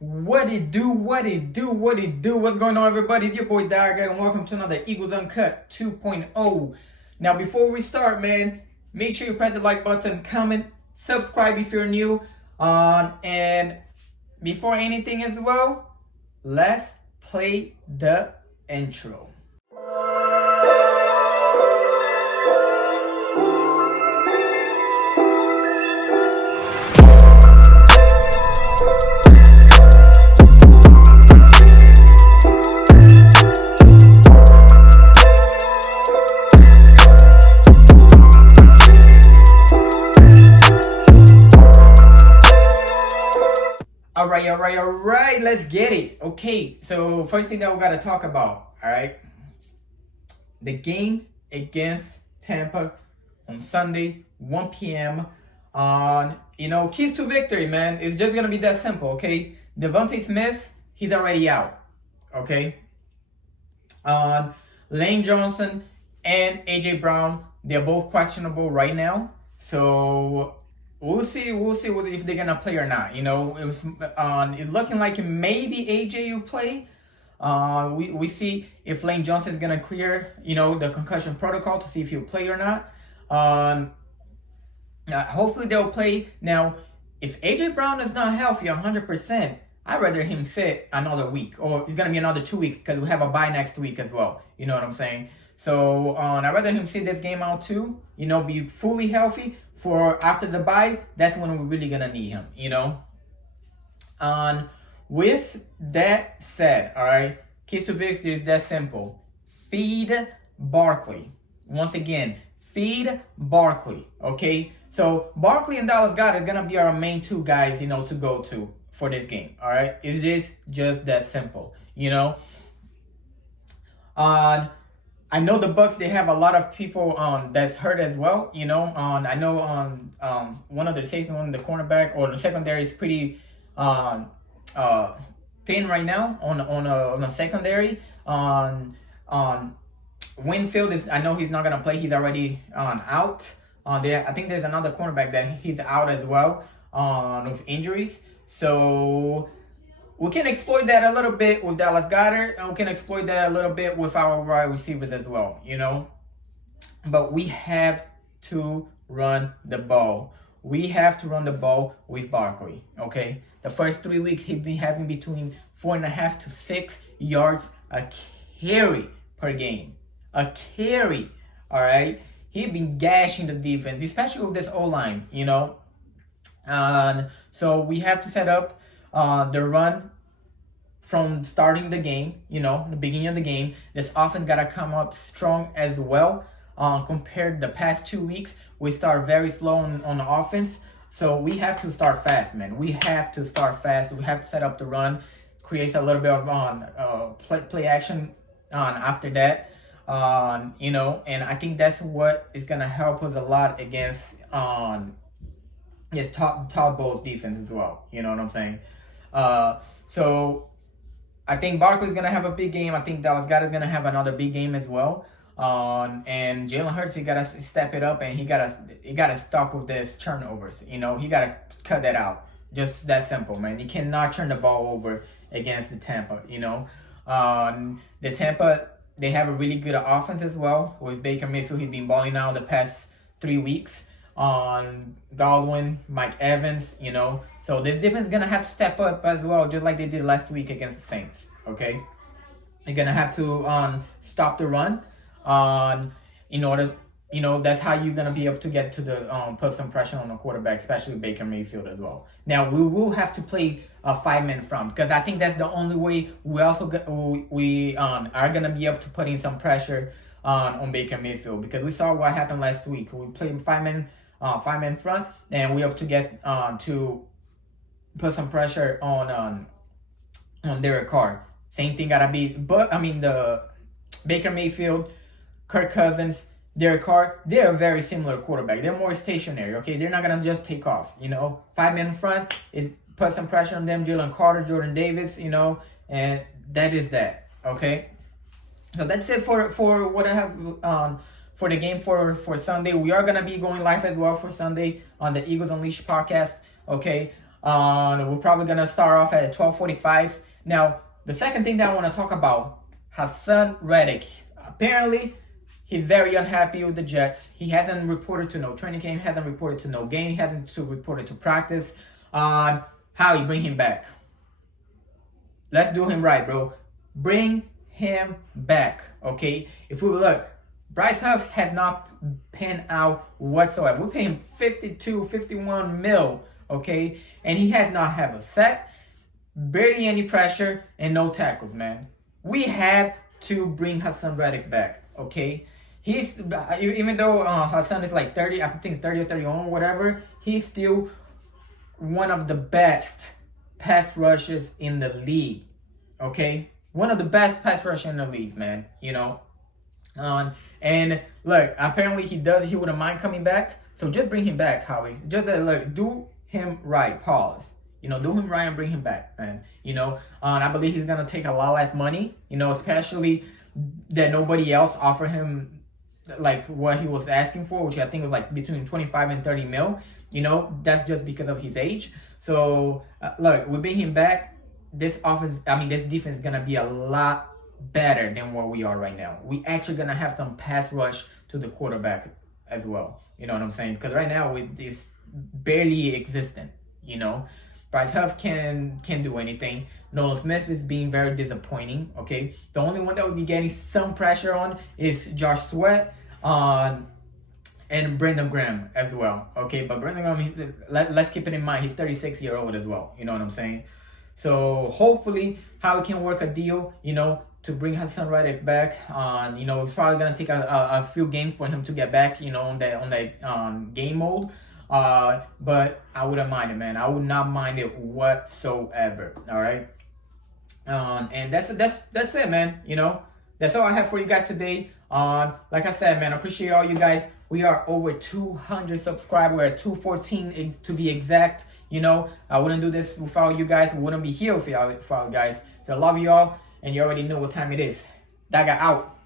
What it do, what it do, what it do. What's going on, everybody? It's your boy Diaga, and welcome to another Eagles Uncut 2.0. Now, before we start, man, make sure you press the like button, comment, subscribe if you're new. And before anything as well, let's play the intro. All right, let's get it. Okay, so first thing that we got to talk about, all right, the game against Tampa on Sunday, 1 p.m. on, keys to victory, man. It's just going to be that simple, okay? Devontae Smith, he's already out, okay? Lane Johnson and A.J. Brown, they're both questionable right now, so we'll see if they're gonna play or not. It's looking like maybe AJ will play. We see if Lane Johnson is gonna clear, the concussion protocol to see if he'll play or not. Hopefully they'll play. Now, if AJ Brown is not healthy 100%, I'd rather him sit another week, or it's gonna be another 2 weeks because we have a bye next week as well. You know what I'm saying? So I'd rather him sit this game out too. Be fully healthy. For after the bye, that's when we're really gonna need him, With that said, all right, keys to victory is that simple. Feed Barkley. Once again, feed Barkley, okay? So Barkley and Dallas Goedert are gonna be our main two guys, to go to for this game, all right? It is just that simple, I know the Bucs, they have a lot of people that's hurt as well, I know one of the safety, one of the cornerback or the secondary is pretty thin right now on a secondary. Winfield is, I know he's not gonna play, he's already out. I think there's another cornerback that he's out as well with injuries. So we can exploit that a little bit with Dallas Goedert, and we can exploit that a little bit with our wide receivers as well, But we have to run the ball. We have to run the ball with Barkley, okay? The first 3 weeks, he's been having between 4.5 to 6 yards a carry per game. A carry, all right? He's been gashing the defense, especially with this O-line, So we have to set up the run from starting the game, the beginning of the game. This offense got to come up strong as well. Compared to the past 2 weeks, we start very slow on the offense. So we have to start fast, man. We have to start fast. We have to set up the run, create a little bit of play action after that. And I think that's what is going to help us a lot against Todd Bowles' defense as well. You know what I'm saying? So I think Barkley's going to have a big game. I think Dallas Goedert is going to have another big game as well. And Jalen Hurts, he got to step it up, and he got to stop with this turnovers. He got to cut that out. Just that simple, man. You cannot turn the ball over against the Tampa, The Tampa, they have a really good offense as well with Baker Mayfield. He's been balling out the past 3 weeks. Godwin, Mike Evans, So this defense is going to have to step up as well, just like they did last week against the Saints, okay? They're going to have to stop the run in order, that's how you're going to be able to get to the put some pressure on the quarterback, especially Baker Mayfield as well. Now, we will have to play a 5-man front because I think that's the only way we are going to be able to put in some pressure on Baker Mayfield, because we saw what happened last week. We played 5-man front, and we have to get to put some pressure on Derek Carr. Same thing gotta be, but the Baker Mayfield, Kirk Cousins, Derek Carr, they're a very similar quarterback. They're more stationary, okay? They're not gonna just take off, 5-man front is put some pressure on them. Jalen Carter, Jordan Davis, and that is that, okay? So that's it for what I have for the game for Sunday. We are gonna be going live as well for Sunday on the Eagles Unleashed podcast. Okay. We're probably gonna start off at 12:45. Now, the second thing that I want to talk about, Hassan Reddick. Apparently, he's very unhappy with the Jets. He hasn't reported to no training camp, hasn't reported to no game, he hasn't reported to practice. How you bring him back? Let's do him right, bro. Bring him back, okay? If we look, Bryce Huff has not panned out whatsoever. We pay him 52, 51 mil, okay? And he has not have a sack, barely any pressure, and no tackles, man. We have to bring Hassan Reddick back, okay? He's, even though Hassan is like 30, I think it's 30 or 31 or whatever, he's still one of the best pass rushers in the league, okay? One of the best pass rushers in the league, man, you know? And look, apparently he wouldn't mind coming back, so just bring him back, Howie. Just look, do him right, pause. You know, do him right and bring him back, man. You know, I believe he's gonna take a lot less money. You know, especially that nobody else offered him like what he was asking for, which I think was like between 25 and 30 mil. You know, that's just because of his age. So look, we bring him back. This defense is gonna be a lot better than where we are right now. We actually gonna have some pass rush to the quarterback as well. You know what I'm saying? Because right now it's barely existent. You know. Bryce Huff can do anything. Nolan Smith is being very disappointing, okay? The only one that would be getting some pressure on is Josh Sweat and Brandon Graham as well, okay? But Brandon Graham, let's keep it in mind, he's 36-year-old as well, you know what I'm saying? So hopefully Howie can work a deal, you know, to bring Hassan Reddick back. You know, it's probably going to take a few games for him to get back, you know, on that game mode. But I wouldn't mind it, man. I would not mind it whatsoever. All right. And that's it, man. You know, that's all I have for you guys today. Like I said, man, I appreciate all you guys. We are over 200 subscribers. We're at 214 to be exact. You know, I wouldn't do this without you guys. We wouldn't be here without you guys. So I love you all, and you already know what time it is. Daga out.